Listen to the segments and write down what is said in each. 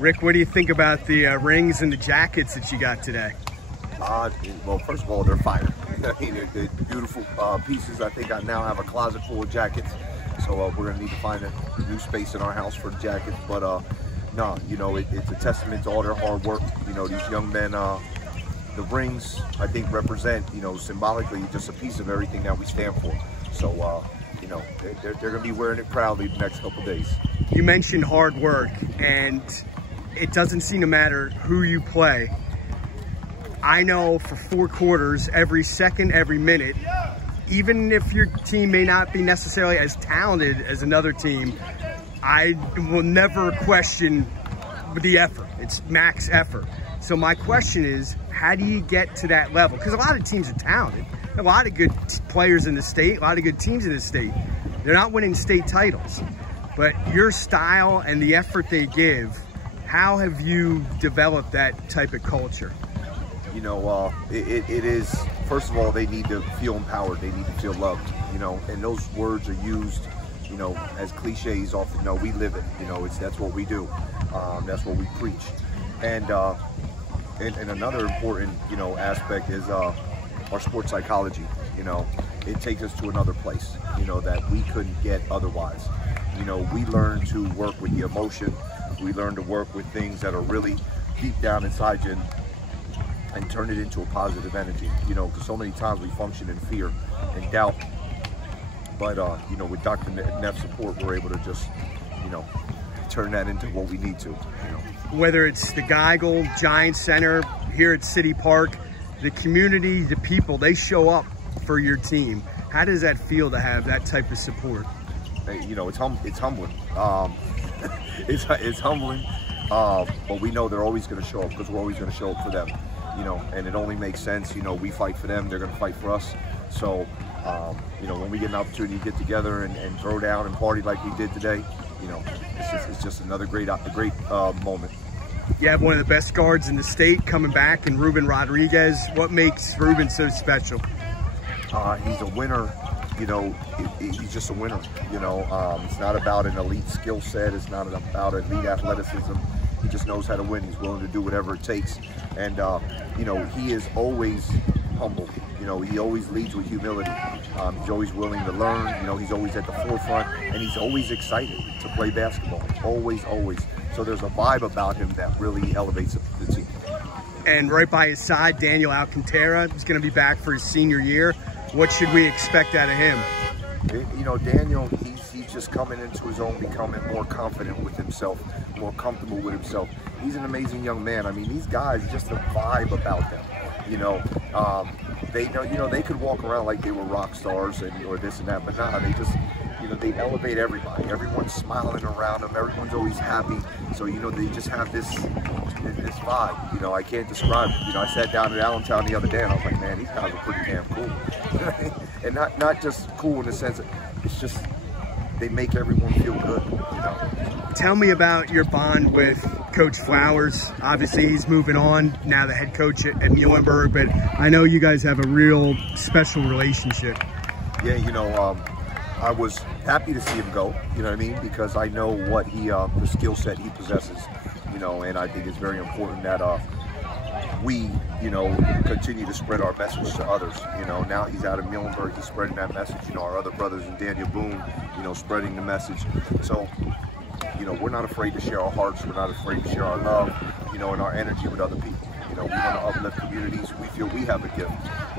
Rick, what do you think about the rings and the jackets that you got today? Well, first of all, they're fire. I mean, they're beautiful pieces. I think I now have a closet full of jackets. So we're going to need to find a new space in our house for the jackets. But no, you know, it's a testament to all their hard work. You know, these young men, the rings, I think, represent, you know, symbolically just a piece of everything that we stand for. So, you know, they're going to be wearing it proudly the next couple days. You mentioned hard work, and it doesn't seem to matter who you play. I know for 4 quarters, every second, every minute, even if your team may not be necessarily as talented as another team, I will never question the effort. It's max effort. So my question is, how do you get to that level? Because a lot of teams are talented. A lot of good players in the state, a lot of good teams in the state. They're not winning state titles. But your style and the effort they give, how have you developed that type of culture? You know, it is, first of all, they need to feel empowered. They need to feel loved, you know, and those words are used, you know, as cliches often. No, we live it, you know, that's what we do. That's what we preach. And another important, you know, aspect is our sports psychology. You know, it takes us to another place, you know, that we couldn't get otherwise. You know, we learn to work with the emotion. We learn to work with things that are really deep down inside you and turn it into a positive energy, you know, because so many times we function in fear and doubt. But, you know, with Dr. Neff's support, we're able to just, you know, turn that into what we need to, you know. Whether it's the Geigel Giants Center here at City Park, the community, the people, they show up for your team. How does that feel to have that type of support? You know, it's humbling. It's humbling, but we know they're always going to show up because we're always going to show up for them. You know, and it only makes sense. You know, we fight for them, they're going to fight for us. So, you know, when we get an opportunity to get together and throw down and party like we did today, you know, it's just another great moment. You have one of the best guards in the state coming back, and Ruben Rodriguez. What makes Ruben so special? He's a winner. You know, he's just a winner. You know, it's not about an elite skill set. It's not about elite athleticism. He just knows how to win. He's willing to do whatever it takes. And, you know, he is always humble. You know, he always leads with humility. He's always willing to learn. You know, he's always at the forefront. And he's always excited to play basketball. Always, always. So there's a vibe about him that really elevates the team. And right by his side, Daniel Alcantara is going to be back for his senior year. What should we expect out of him? You know, Daniel, he's just coming into his own, becoming more confident with himself, more comfortable with himself. He's an amazing young man. I mean, these guys, just the vibe about them, you know, they know, you know, they could walk around like they were rock stars or this and that, but nah, they just, you know, they elevate everybody. Everyone's smiling around them. Everyone's always happy. So, you know, they just have this vibe. You know, I can't describe it. You know, I sat down at Allentown the other day and I was like, man, these guys are pretty damn cool. And not just cool in the sense that it's just, they make everyone feel good, you know. Tell me about your bond with Coach Flowers. Obviously, he's moving on, now the head coach at Muhlenberg, but I know you guys have a real special relationship. Yeah, you know, I was happy to see him go, you know what I mean? Because I know what the skill set he possesses, you know, and I think it's very important that we, you know, continue to spread our message to others. You know, now he's out of Muhlenberg, he's spreading that message. You know, our other brothers in Daniel Boone, you know, spreading the message. So, you know, we're not afraid to share our hearts. We're not afraid to share our love, you know, and our energy with other people. You know, we want to uplift communities. We feel we have a gift,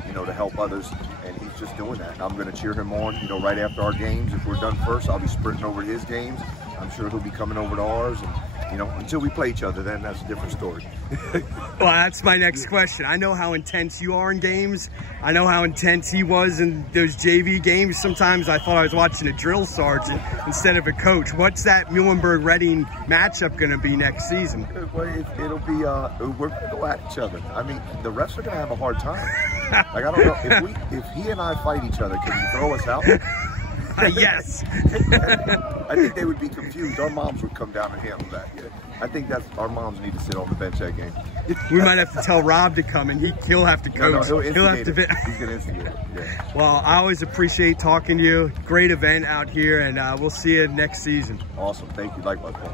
you know, to help others, and he's just doing that. And I'm going to cheer him on, you know, right after our games. If we're done first, I'll be sprinting over to his games. I'm sure he'll be coming over to ours, and, you know, until we play each other, then that's a different story. Well, that's my next question. I know how intense you are in games. I know how intense he was in those JV games. Sometimes I thought I was watching a drill sergeant instead of a coach. What's that Muhlenberg-Reading matchup going to be next season? Well, it'll be, we're going to go at each other. I mean, the refs are going to have a hard time. Like, I don't know, if he and I fight each other, can he throw us out? Yes. I think they would be confused. Our moms would come down and handle that. Yeah. I think our moms need to sit on the bench that game. We might have to tell Rob to come, and he'll have to coach. No, he'll have to. He's going to instigate it. Yeah. Well, I always appreciate talking to you. Great event out here, and we'll see you next season. Awesome. Thank you. Likewise, Paul.